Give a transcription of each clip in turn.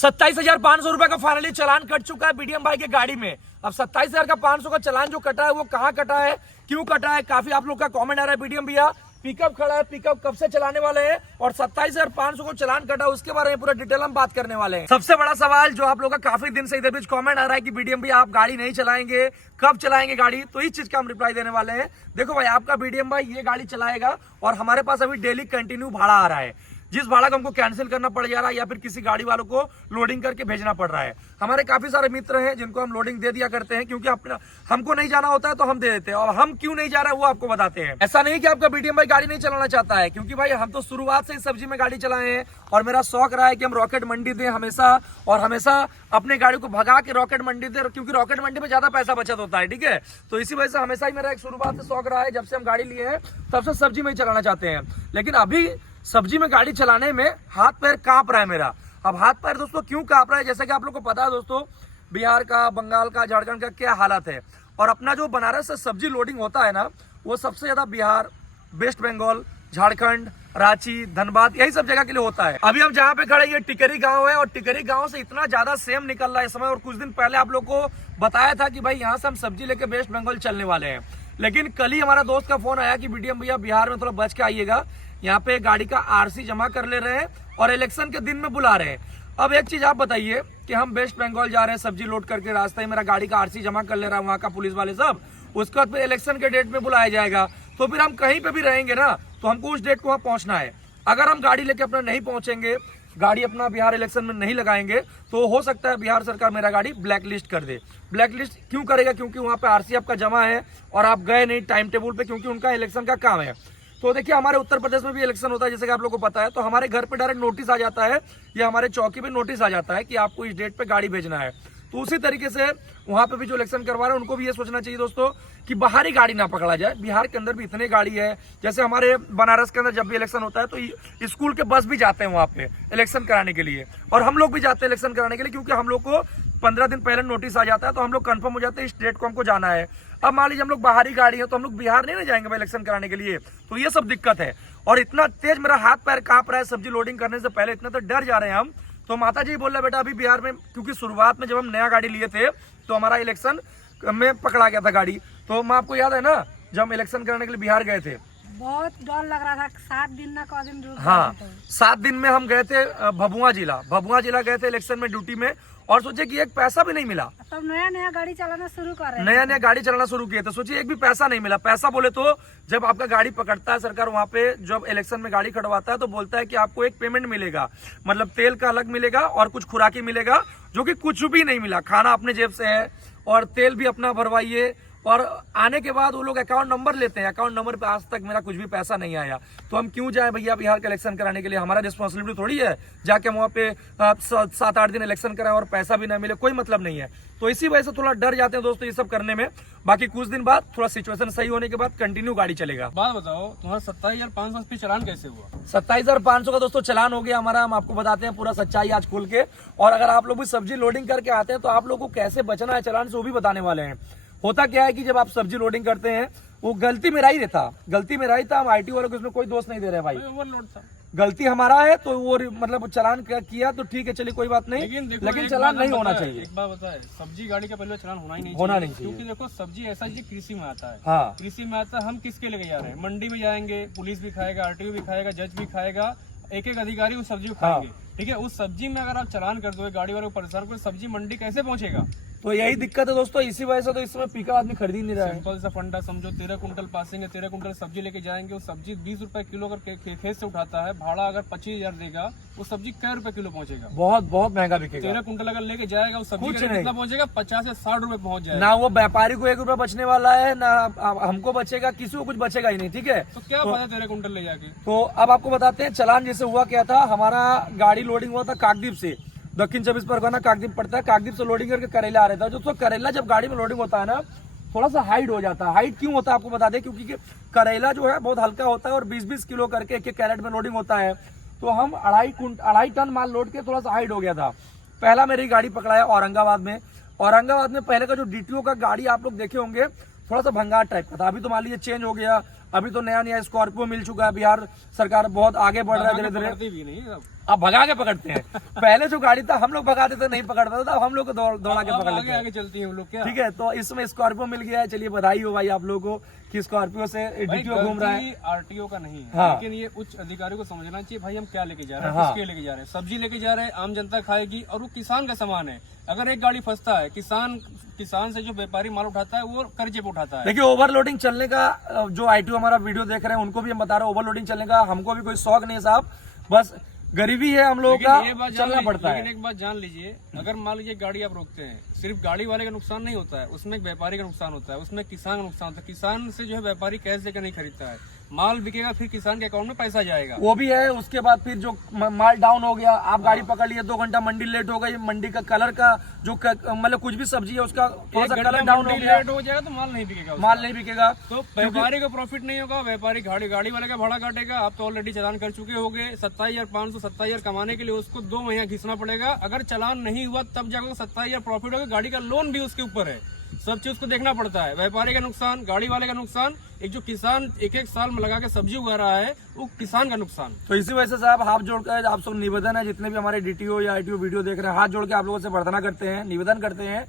27,500 रुपए का फाइनली चालान कट चुका है बीडीएम भाई के गाड़ी में। अब 27,500 का चालान जो कटा है वो कहाँ कटा है, क्यों कटा है, काफी आप लोग का कमेंट आ रहा है। बीडीएम भैया पिकअप खड़ा है, पिकअप कब से चलाने वाले हैं और 27,500 को चालान कटा उसके बारे में पूरा डिटेल हम बात करने वाले हैं। सबसे बड़ा सवाल जो आप लोग का काफी दिन से इधर बीच कमेंट आ रहा है कि बीडीएम भैया आप गाड़ी नहीं चलाएंगे, कब चलाएंगे गाड़ी, तो इस चीज का हम रिप्लाई देने वाले हैं। देखो भाई, आपका बीडीएम भाई ये गाड़ी चलाएगा और हमारे पास अभी डेली कंटिन्यू भाड़ा आ रहा है। जिस भाड़ा को हमको कैंसिल करना पड़ जा रहा है या फिर किसी गाड़ी वालों को लोडिंग करके भेजना पड़ रहा है। हमारे काफी सारे मित्र हैं जिनको हम लोडिंग दे दिया करते हैं, क्योंकि अपना हमको नहीं जाना होता है तो हम दे देते हैं, और हम क्यों नहीं जा रहे हैं वो आपको बताते हैं। ऐसा नहीं कि आपका बीडीएम भाई गाड़ी नहीं चलाना चाहता है, क्योंकि भाई हम तो शुरुआत से इस सब्जी में गाड़ी चलाए हैं और मेरा शौक रहा है कि हम रॉकेट मंडी दें हमेशा, और हमेशा अपने गाड़ी को भगा के रॉकेट मंडी दें, क्योंकि रॉकेट मंडी में ज्यादा पैसा बचत होता है। ठीक है, तो इसी वजह से हमेशा ही मेरा एक शुरुआत से शौक रहा है, जब से हम गाड़ी लिए हैं तब से सब्जी में ही चलाना चाहते हैं। लेकिन अभी सब्जी में गाड़ी चलाने में हाथ पैर कांप रहा है मेरा। अब हाथ पैर दोस्तों क्यों कांप रहा है, जैसे कि आप लोग को पता है दोस्तों, बिहार का, बंगाल का, झारखंड का क्या हालत है, और अपना जो बनारस से सब्जी लोडिंग होता है ना, वो सबसे ज्यादा बिहार, वेस्ट बंगाल, झारखंड, रांची, धनबाद, यही सब जगह के लिए होता है। अभी हम जहाँ पे खड़े ये टिकरी गांव है, और टिकरी गांव से इतना ज्यादा सेम निकल रहा है इस समय। और कुछ दिन पहले आप लोग को बताया था कि भाई यहाँ से हम सब्जी लेके वेस्ट बंगाल चलने वाले हैं, लेकिन कल ही हमारा दोस्त का फोन आया कि बीडीएम भैया बिहार में थोड़ा बच के आइएगा, यहाँ पे गाड़ी का आरसी जमा कर ले रहे हैं और इलेक्शन के दिन में बुला रहे हैं। अब एक चीज आप बताइए कि हम वेस्ट बंगाल जा रहे हैं सब्जी लोड करके, रास्ते में मेरा गाड़ी का आरसी जमा कर ले रहा है वहाँ का पुलिस वाले सब, उसके बाद फिर इलेक्शन के डेट में बुलाया जाएगा, तो फिर हम कहीं पे भी रहेंगे ना, तो हमको उस डेट को वहाँ पहुंचना है। अगर हम गाड़ी लेके अपना नहीं पहुंचेंगे, गाड़ी अपना बिहार इलेक्शन में नहीं लगाएंगे, तो हो सकता है बिहार सरकार मेरा गाड़ी ब्लैक लिस्ट कर दे। ब्लैक लिस्ट क्यों करेगा, क्योंकि वहाँ पे आरसी आपका जमा है और आप गए नहीं टाइम टेबल पे, क्योंकि उनका इलेक्शन का काम है। तो देखिए, हमारे उत्तर प्रदेश में भी इलेक्शन होता है जैसे कि आप लोगों को पता है, तो हमारे घर पे डायरेक्ट नोटिस आ जाता है या हमारे चौकी पे नोटिस आ जाता है कि आपको इस डेट पे गाड़ी भेजना है। तो उसी तरीके से वहां पे भी जो इलेक्शन करवा रहे हैं उनको भी ये सोचना चाहिए दोस्तों कि बाहरी गाड़ी ना पकड़ा जाए। बिहार के अंदर भी इतने गाड़ी है, जैसे हमारे बनारस के अंदर जब भी इलेक्शन होता है तो स्कूल के बस भी जाते हैं वहां पे इलेक्शन कराने के लिए, और हम लोग भी जाते हैं इलेक्शन कराने के लिए, क्योंकि हम लोग को 15 दिन पहले नोटिस आ जाता है, तो हम लोग कंफर्म हो जाते हैं इस डेट को हमको जाना है। अब मान लीजिए हम लोग बाहरी गाड़ी है तो हम लोग बिहार नहीं ना जाएंगे भाई इलेक्शन कराने के लिए, तो ये सब दिक्कत है। और इतना तेज मेरा हाथ पैर कांप रहा है, सब्जी लोडिंग करने से पहले इतना तो डर जा रहे हैं हम। तो माता जी बोल रहे बेटा अभी बिहार में, क्योंकि शुरुआत में जब हम नया गाड़ी लिए थे तो हमारा इलेक्शन में पकड़ा गया था गाड़ी, तो मैं आपको याद है ना जब हम इलेक्शन कराने के लिए बिहार गए थे, बहुत डर लग रहा था। 7 दिन ना कौ दिन रुक गए हाँ थे। 7 दिन में हम गए थे भभुआ जिला गए थे इलेक्शन में ड्यूटी में, और सोचिए कि एक पैसा भी नहीं मिला। तब नया गाड़ी चलाना शुरू कर रहे नया गाड़ी चलाना शुरू किए तो सोचिए एक भी पैसा नहीं मिला। पैसा बोले तो जब आपका गाड़ी पकड़ता है सरकार, वहां पे जब इलेक्शन में गाड़ी खड़वाता है तो बोलता है कि आपको एक पेमेंट मिलेगा, मतलब तेल का अलग मिलेगा और कुछ खुराकी मिलेगा, जो कि कुछ भी नहीं मिला। खाना अपने जेब से है और तेल भी अपना भरवाइए, और आने के बाद वो लोग अकाउंट नंबर लेते हैं, अकाउंट नंबर पे आज तक मेरा कुछ भी पैसा नहीं आया। तो हम क्यों जाए भैया बिहार का इलेक्शन कराने के लिए, हमारा रिस्पॉन्सिबिलिटी थोड़ी है जाके हम वहाँ पे 7-8 दिन इलेक्शन कराएं और पैसा भी ना मिले, कोई मतलब नहीं है। तो इसी वजह से थोड़ा डर जाते हैं दोस्तों ये सब करने में। बाकी कुछ दिन बाद थोड़ा सिचुएशन सही होने के बाद कंटिन्यू गाड़ी चलेगा। बात बताओ, तुम्हारा 27,500 पे चालान कैसे हुआ? 27,500 का दोस्तों चालान हो गया हमारा। हम आपको बताते हैं पूरा सच्चाई आज खोल के, और अगर आप लोग भी सब्जी लोडिंग करके आते हैं तो आप लोग को कैसे बचना है चालान से वो भी बताने वाले हैं। होता क्या है कि जब आप सब्जी लोडिंग करते हैं, वो गलती मेरा ही था, हम आईटी वालों को इसमें कोई दोष नहीं दे रहे भाई, ओवरलोड था, गलती हमारा है, तो वो मतलब चालान किया तो ठीक है, चलिए कोई बात नहीं, लेकिन चालान नहीं होना चाहिए। एक बात बताए, सब्जी गाड़ी का पहले चालान होना ही नहीं चाहिए, क्योंकि देखो सब्जी ऐसा चीज कृषि में आता है। हाँ, कृषि में आता है, हम किसके लेके जा रहे हैं? मंडी में जाएंगे, पुलिस भी खाएगा, आरटीओ भी खाएगा, जज भी खाएगा, एक अधिकारी उस सब्जी को खाएंगे। ठीक है, उस सब्जी में अगर आप चालान कर दो गाड़ी वाले को परेशान करो, सब्जी मंडी कैसे पहुंचेगा? तो यही दिक्कत है दोस्तों, इसी वजह से तो इस समय पिकअप आदमी खरीद ही नहीं रहा है। सिंपल सा फंडा समझो, 13 कुंटल पासेंगे, 13 कुंटल सब्जी लेके जाएंगे, वो सब्जी 20 रुपए किलो अगर खेत से उठाता है, भाड़ा अगर 25,000 देगा, वो सब्जी कै रुपए किलो पहुंचेगा? बहुत महंगा बिकेगा। 13 कुंटल अगर लेके जाएगा, वो सब्जी कितना पहुंचेगा? 50 से 60 रुपए पहुंच जाएगा। ना वो व्यापारी को 1 रुपया बचने वाला है, ना हमको बचेगा, किसी को कुछ बचेगा ही नहीं। ठीक है, तो क्या फायदा 13 कुंटल ले जाके? तो अब आपको बताते हैं चालान जैसे हुआ क्या था। हमारा गाड़ी लोडिंग हुआ था काकद्वीप से, दक्षिण 24 परगना काकद्वीप पड़ता है, काकद्वीप से लोडिंग करके करेला आ रहा था। जो करेला जब गाड़ी में लोडिंग होता है ना, थोड़ा सा हाइट हो जाता है। हाइट क्यों होता है आपको बता दें, क्योंकि करेला जो है बहुत हल्का होता है और 20-20 किलो करके 1-1 कैरेट में लोडिंग होता है। तो हम 2.5 टन माल लोड के थोड़ा सा हाइट हो गया था। पहला मेरी गाड़ी पकड़ाया औरंगाबाद में पहले का जो डीटीओ का गाड़ी आप लोग देखे होंगे, थोड़ा सा भंगार टाइप का था। अभी तो मान लीजिए चेंज हो गया, अभी तो नया स्कॉर्पियो मिल चुका है। बिहार सरकार बहुत आगे बढ़ रहा है धीरे धीरे। अब भगा के पकड़ते हैं। पहले जो गाड़ी था हम लोग भगाते थे, नहीं पकड़ पाते था, अब हम लोग को दौड़ा के पकड़ लेते आगे हैं। चलती है हम लोग क्या। ठीक है, तो इसमें स्कॉर्पियो मिल गया है। चलिए बधाई हो भाई आप लोगों को कि स्कॉर्पियो से डीटीओ घूम रहा है। आरटीओ का नहीं है, हाँ। लेकिन ये उच्च अधिकारियों को समझना चाहिए भाई हम क्या लेके जा रहे हैं, हाँ। किसके लेके जा रहे हैं। सब्जी लेके जा रहे हैं, आम जनता खाएगी, और वो किसान का सामान है। अगर एक गाड़ी फंसता है, किसान से जो व्यापारी माल उठाता है वो कर्जे पे उठाता है। देखिए ओवरलोडिंग चलने का, जो आईटीओ हमारा वीडियो देख रहे हैं उनको भी हम बता रहे हैं, ओवरलोडिंग चलने का हमको भी कोई शौक नहीं है साहब, बस गरीबी है हम लोगों लेकिन ये का, बात चलना पड़ता है। लेकिन एक बात जान लीजिए, अगर मान लीजिए गाड़ी आप रोकते हैं, सिर्फ गाड़ी वाले का नुकसान नहीं होता है, उसमें एक व्यापारी का नुकसान होता है, उसमें किसान का नुकसान होता है। किसान से जो है व्यापारी कैश देकर नहीं खरीदता है, माल बिकेगा फिर किसान के अकाउंट में पैसा जाएगा। वो भी है। उसके बाद फिर जो माल डाउन हो गया, आप गाड़ी पकड़ लिए, 2 घंटा मंडी लेट हो गई, मंडी का कलर का जो मतलब कुछ भी सब्जी है उसका थोड़ा सा कलर डाउन हो गया, लेट हो जाएगा तो माल नहीं बिकेगा, माल नहीं बिकेगा। तो व्यापारी को प्रॉफिट नहीं होगा, व्यापारी गाड़ी वाले का भाड़ा काटेगा। आप तो ऑलरेडी चालान कर चुके होंगे, 27,500 27,000 कमाने के लिए उसको 2 महीना घिसना पड़ेगा। अगर चालान नहीं हुआ तब जाकर 27,000 प्रॉफिट होगा। गाड़ी का लोन भी उसके ऊपर है, सब चीज उसको देखना पड़ता है। व्यापारी का नुकसान, गाड़ी वाले का नुकसान, एक जो किसान एक साल में लगा के सब्जी उगा रहा है वो किसान का नुकसान। तो इसी वजह से साहब हाथ जोड़कर आप सब निवेदन है, जितने भी हमारे डीटीओ या आईटीओ वीडियो देख रहे हैं, हाथ जोड़ के आप लोगों से प्रार्थना करते हैं, निवेदन करते हैं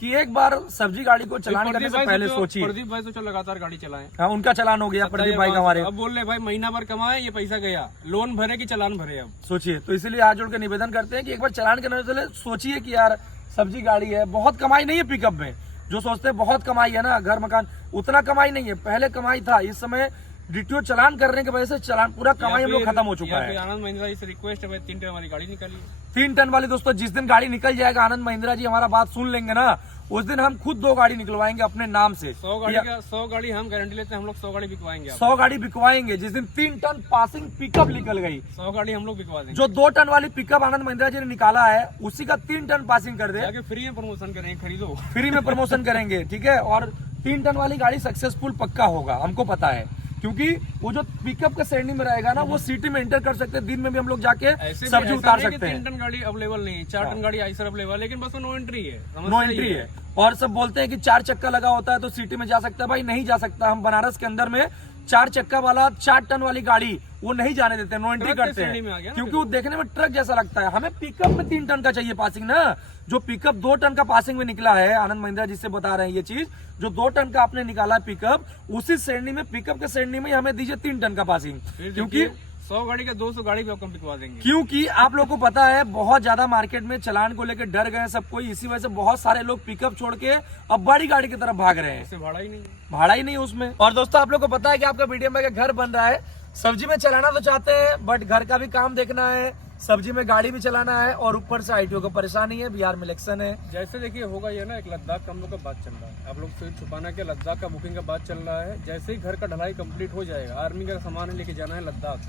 कि एक बार सब्जी गाड़ी को चलान करने से पहले सोचिए। प्रदीप भाई तो लगातार गाड़ी चलाएं। हाँ, उनका चलान हो गया प्रदीप भाई का हमारे। अब बोल रहे भाई महीना भर कमाए, ये पैसा गया, लोन भरे कि चलान भरे। अब सोचिए, तो इसीलिए हाथ जोड़ के निवेदन करते हैं कि एक बार चलान करने से पहले सोचिए कि यार सब्जी गाड़ी है, बहुत कमाई नहीं है पिकअप में। जो सोचते हैं बहुत कमाई है ना, घर मकान, उतना कमाई नहीं है। पहले कमाई था, इस समय डीटीओ चलान करने की वजह से चलान पूरा कमाई हम लोग खत्म हो चुका है। आनंद महिंद्रा जी से रिक्वेस्ट है भाई 3 टन वाली गाड़ी निकालिए। 3 टन वाली दोस्तों, जिस दिन गाड़ी निकल जाएगा, आनंद महिंद्रा जी हमारा बात सुन लेंगे ना, उस दिन हम खुद 2 गाड़ी निकलवाएंगे अपने नाम से। 100 गाड़ी हम गारंटी लेते हैं, हम लोग 100 गाड़ी बिकवाएंगे। 100 गाड़ी बिकवाएंगे जिस दिन 3 टन पासिंग पिकअप निकल गई। 100 गाड़ी हम लोग बिकवा देंगे। जो 2 टन वाली पिकअप आनंद महिंद्रा जी ने निकाला है, उसी का 3 टन पासिंग कर दे, आगे फ्री में प्रमोशन करेंगे, खरीदो। फ्री में प्रमोशन करेंगे। ठीक है, और 3 टन वाली गाड़ी सक्सेसफुल पक्का होगा, हमको पता है, क्योंकि वो जो पिकअप के श्रेणी में रहेगा ना, वो सिटी में एंटर कर सकते हैं, दिन में भी हम लोग जाके सब्जी उतार सकते हैं। 3 टन गाड़ी अवेलेबल नहीं है, 4 टन गाड़ी आइसर अवेलेबल है, लेकिन बस वो नो एंट्री है, नो एंट्री है। और सब बोलते हैं कि 4 चक्का लगा होता है तो सिटी में जा सकता है, भाई नहीं जा सकता। हम बनारस के अंदर में 4 चक्का वाला 4 टन वाली गाड़ी वो नहीं जाने देते, नो एंट्री करते हैं, क्योंकि वो देखने में ट्रक जैसा लगता है। हमें पिकअप में 3 टन का चाहिए पासिंग ना। जो पिकअप 2 टन का पासिंग में निकला है, आनंद महिंद्रा जी से बता रहे हैं ये चीज, जो 2 टन का आपने निकाला है पिकअप, उसी श्रेणी में, पिकअप के श्रेणी में हमें दीजिए 3 टन का पासिंग, क्योंकि 100 गाड़ी का 200 गाड़ी भी आपको बिकवा देंगे। क्योंकि आप लोग को पता है बहुत ज्यादा मार्केट में चलान को लेकर डर गए सब कोई, इसी वजह से बहुत सारे लोग पिकअप छोड़ के अब बड़ी गाड़ी की तरफ भाग रहे हैं। इससे भाड़ा ही नहीं, भाड़ा ही नहीं उसमें। और दोस्तों आप लोग को पता है कि आपका मीडियम भाई का घर बन रहा है, सब्जी में चलाना तो चाहते हैं बट घर का भी काम देखना है, सब्जी में गाड़ी भी चलाना है, और ऊपर से आईटीओ को परेशानी है, बिहार में इलेक्शन है। जैसे देखिए होगा ये ना, एक लद्दाख का हम लोग का बात चल रहा है, आप लोग से छुपाना के लद्दाख का बुकिंग का बात चल रहा है। जैसे ही घर का ढलाई कंप्लीट हो जाएगा, आर्मी का सामान लेके जाना है लद्दाख,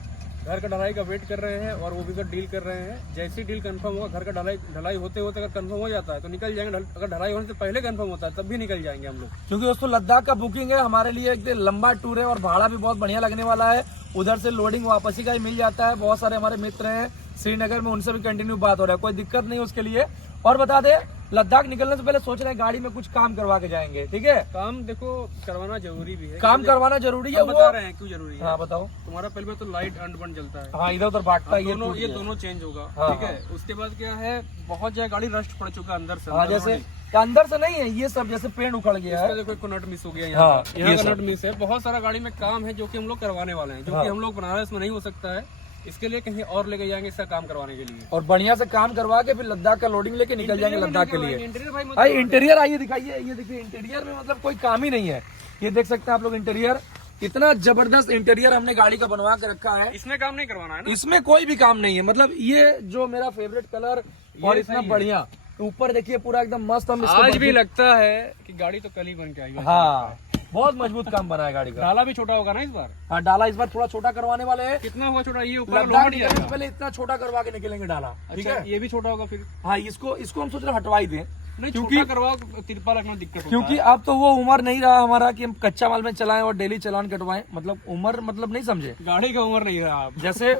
घर का ढलाई का वेट कर रहे हैं और वो भी डील कर रहे हैं। जैसे ही डील कंफर्म होगा, घर का ढलाई होते होते अगर कंफर्म हो जाता है तो निकल जाएंगे, अगर ढलाई होने से पहले कंफर्म होता है तब भी निकल जाएंगे हम लोग। क्योंकि दोस्तों लद्दाख का बुकिंग है हमारे लिए, एक दिन लंबा टूर है और भाड़ा भी बहुत बढ़िया लगने वाला है। उधर से लोडिंग वापसी का ही मिल जाता है। बहुत सारे हमारे मित्र हैं श्रीनगर में, उनसे भी कंटिन्यू बात हो रहा है, कोई दिक्कत नहीं उसके लिए। और बता दे, लद्दाख निकलने से पहले सोच रहे हैं गाड़ी में कुछ काम करवा के जाएंगे। ठीक है, काम देखो करवाना जरूरी भी है, काम करवाना जरूरी है। बता रहे हैं क्यों जरूरी है। हाँ बताओ। तुम्हारा पहले तो लाइट अंड बंद चलता है, हाँ इधर उधर भागता है, ये दोनों चेंज होगा। ठीक है, उसके बाद क्या है, बहुत ज्यादा गाड़ी रस्ट पड़ चुका है अंदर से। हाँ जैसे अंदर से नहीं है, ये सब जैसे पेड़ उखड़ गया है, देखो एक नट मिस हो गया, हाँ, यहाँ का नट मिस है। बहुत सारा गाड़ी में काम है जो कि हम लोग करवाने वाले हैं, जो कि हम लोग बनारस में नहीं हो सकता है, इसके लिए कहीं और लेके जाएंगे इसका काम करवाने के लिए, और बढ़िया से काम करवा के फिर लद्दाख का लोडिंग लेके निकल जाएंगे लद्दाख के लिए। इंटीरियर भाई भाई इंटीरियर आइए दिखाइए, ये देखिए इंटीरियर में मतलब कोई काम ही नहीं है। ये देख सकते हैं आप लोग इंटीरियर, इतना जबरदस्त इंटीरियर हमने गाड़ी का बनवा के रखा है। इसमें काम नहीं करवाना है ना, इसमें कोई भी काम नहीं है। मतलब ये जो मेरा फेवरेट कलर और इतना बढ़िया, ऊपर देखिए पूरा एकदम मस्त। हम आज भी लगता है कि गाड़ी तो कल ही बन के आई है। हाँ बहुत मजबूत काम बना है गाड़ी का। डाला भी छोटा होगा ना इस बार। हाँ डाला इस बार थोड़ा छोटा करवाने वाले हैं। कितना होगा छोटा, ये ऊपर लद्दाख लोड ही आएगा। पहले इतना छोटा करवा के निकलेंगे डाला। ठीक है, ये भी छोटा होगा फिर। हाँ इसको हम सोच रहे हटवाई दें, नहीं क्योंकि छोटा करवा, तिरपा रखना दिक्कत होता क्योंकि अब तो वो उम्र नहीं रहा हमारा कि हम कच्चा माल में चलाएं और डेली चलान कटवाएं। मतलब उम्र मतलब नहीं समझे, गाड़ी का उम्र नहीं रहा आप। जैसे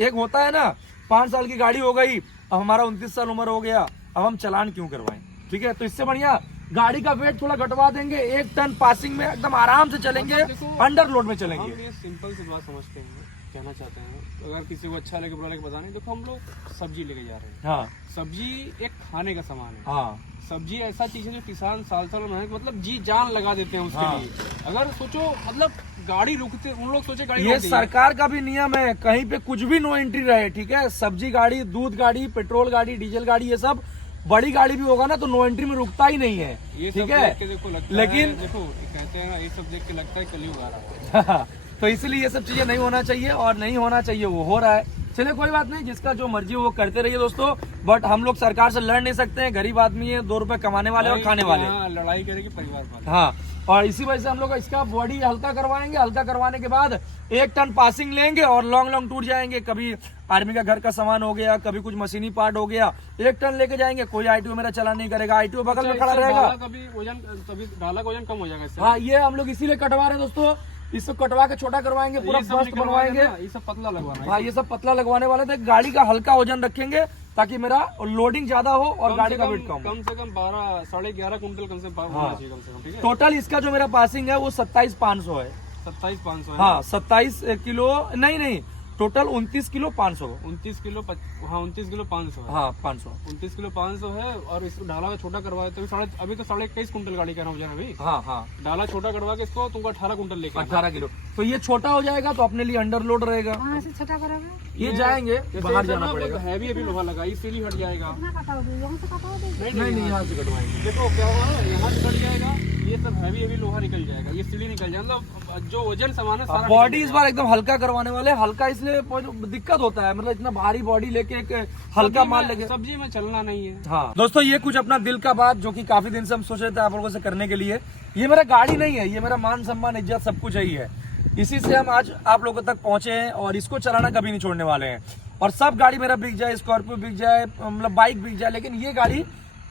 एक होता है ना 5 साल की गाड़ी हो गई, अब हमारा 29 साल उम्र हो गया, अब हम चलान क्यों करवाएं। ठीक है, तो इससे बढ़िया गाड़ी का वेट थोड़ा घटवा देंगे, 1 टन पासिंग में एकदम आराम से चलेंगे, अंडर लोड में चलेंगे। ये सिंपल सी बात समझते हैं, कहना चाहते हैं, अगर किसी को अच्छा लगे बुरा लगे पता नहीं। देखो हम लोग सब्जी लेके जा रहे हैं, हाँ सब्जी एक खाने का सामान है। हाँ सब्जी ऐसा चीज है जो किसान साल साल मेहनत मतलब जी जान लगा देते हैं उसके हाँ। लिए। अगर सोचो मतलब गाड़ी रुकते, उन लोग सोचे गाड़ी ये रुक गई है। सरकार का भी नियम है, कहीं पे कुछ भी नो एंट्री रहे, ठीक है। सब्जी गाड़ी, दूध गाड़ी, पेट्रोल गाड़ी, डीजल गाड़ी, ये सब बड़ी गाड़ी भी होगा ना तो नो एंट्री में रुकता ही नहीं है, ये सब ठीक देख के है। देखो लगता लेकिन है, देखो कहते हैं ना, ये सब देख के लगता है कलयुग आ रहा है। तो इसलिए ये सब चीजें नहीं होना चाहिए, और नहीं होना चाहिए वो हो रहा है। चलिए कोई बात नहीं, जिसका जो मर्जी हो वो करते रहिए दोस्तों, बट हम लोग सरकार से लड़ नहीं सकते हैं, गरीब आदमी है, 2 रुपए कमाने वाले और खाने वाले। हाँ, लड़ाई करेगी परिवार वाले। हाँ, और इसी वजह से हम लोग इसका बॉडी हल्का करवाएंगे, हल्का करवाने के बाद 1 टन पासिंग लेंगे और लॉन्ग लॉन्ग टूर जाएंगे। कभी आर्मी का घर का सामान हो गया, कभी कुछ मशीनी पार्ट हो गया, 1 टन लेके जाएंगे। कोई ITO मेरा चलान नहीं करेगा, ITO बगल में खड़ा रहेगा। कभी वजन, तभी डाला का वजन कम हो जाएगा इससे। हाँ, ये हम लोग इसीलिए कटवा रहे हैं दोस्तों, इसको कटवा के छोटा करवाएंगे, पूरा ये सब मस्त निकलवाएंगे बनवाएंगे। ना, ये सब पतला लगवाना है। हाँ, ये सब पतला लगवाने वाले थे, गाड़ी का हल्का वजन रखेंगे ताकि मेरा लोडिंग ज्यादा हो और गाड़ी का वेट कम हो। कम से कम 12 साढ़े 11 कुंटल कम से कम होना चाहिए कम से कम, ठीक है। टोटल इसका जो मेरा पासिंग है वो 27,500 है। 27,500 है। हाँ, 27 किलो नहीं, टोटल 29 किलो 500। 29 किलो हाँ 29 किलो 500 है। हाँ 500। 29 किलो 500 है। और इसको डाला का छोटा करवाए तो अभी तो 21.5 कुंटल गाड़ी का वजन अभी। हाँ हाँ, डाला छोटा करवा के इसको तुमको 18 कुंटल लेके आना। 18 किलो। तो ये छोटा हो जाएगा तो अपने लिए अंडर लोड रहेगा। वहाँ से छोटा करोगे ये जाएंगे बाहर जाना पड़ेगा। हैवी अभी लोहा लगा, इसीलिए हट जाएगा। कितना कटाओगे, यहाँ से कटाओगे? नहीं, यहाँ से कटवाएंगे। देखो क्या होगा, यहाँ से कट जाएगा, ये सब हैवी लोहा निकल जाएगा, ये सीढ़ी निकल जाएगा, मतलब जो वजन सामान है सारा बॉडी इस बार एकदम हल्का करवाने वाले। हल्का इसलिए दिक्कत होता है, मतलब इतना भारी बॉडी लेके एक हल्का माल लेके सब्जी में चलना नहीं है। हाँ दोस्तों, ये कुछ अपना दिल का बात जो कि काफी दिन से हम सोच रहे थे आप लोगों से करने के लिए। ये मेरा गाड़ी नहीं है, ये मेरा मान सम्मान इज्जत सब कुछ यही है। इसी से हम आज आप लोगों तक पहुंचे हैं और इसको चलाना कभी नहीं छोड़ने वाले हैं। और सब गाड़ी मेरा बिक जाए, स्कॉर्पियो बिक जाए, मतलब बाइक बिक जाए, लेकिन ये गाड़ी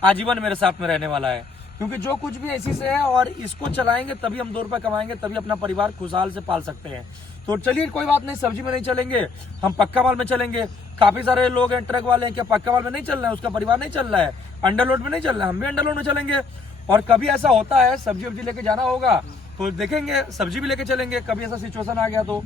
आजीवन मेरे साथ में रहने वाला है। क्योंकि जो कुछ भी इसी से है और इसको चलाएंगे तभी हम 2 रुपए कमाएंगे, तभी अपना परिवार खुशहाल से पाल सकते हैं। तो चलिए कोई बात नहीं, सब्जी में नहीं चलेंगे, हम पक्का माल में चलेंगे। काफी सारे लोग हैं ट्रक वाले हैं, क्या पक्का माल में नहीं चल रहा है, उसका परिवार नहीं चल रहा है, अंडरलोड में नहीं चल रहा है, हम भी अंडरलोड में चलेंगे। और कभी ऐसा होता है सब्जी वब्जी लेके जाना होगा तो देखेंगे, सब्जी भी लेके चलेंगे। कभी ऐसा सिचुएशन आ गया तो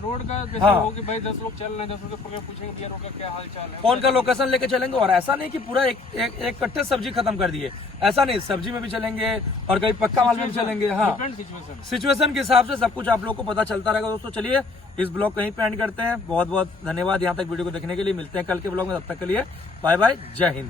रोड का जैसे हाँ। हो कि भाई 10 लोग चल रहे हैं, 10 लोग को पूछेंगे भैया रोड का क्या हाल चाल है, कौन का लोकेशन लेके चलेंगे। और ऐसा नहीं कि पूरा एक कट्टे सब्जी खत्म कर दिए, ऐसा नहीं, सब्जी में भी चलेंगे और कहीं पक्का माल में भी चलेंगे। हाँ, डिफरेंट सिचुएशन। सिचुएशन के हिसाब से सब कुछ आप लोग को पता चलता रहेगा दोस्तों। चलिए इस ब्लॉग कहीं पे एंड करते हैं। बहुत बहुत धन्यवाद यहाँ तक वीडियो को देखने के लिए। मिलते हैं कल के ब्लॉग में, तब तक के लिए बाय बाय, जय हिंद।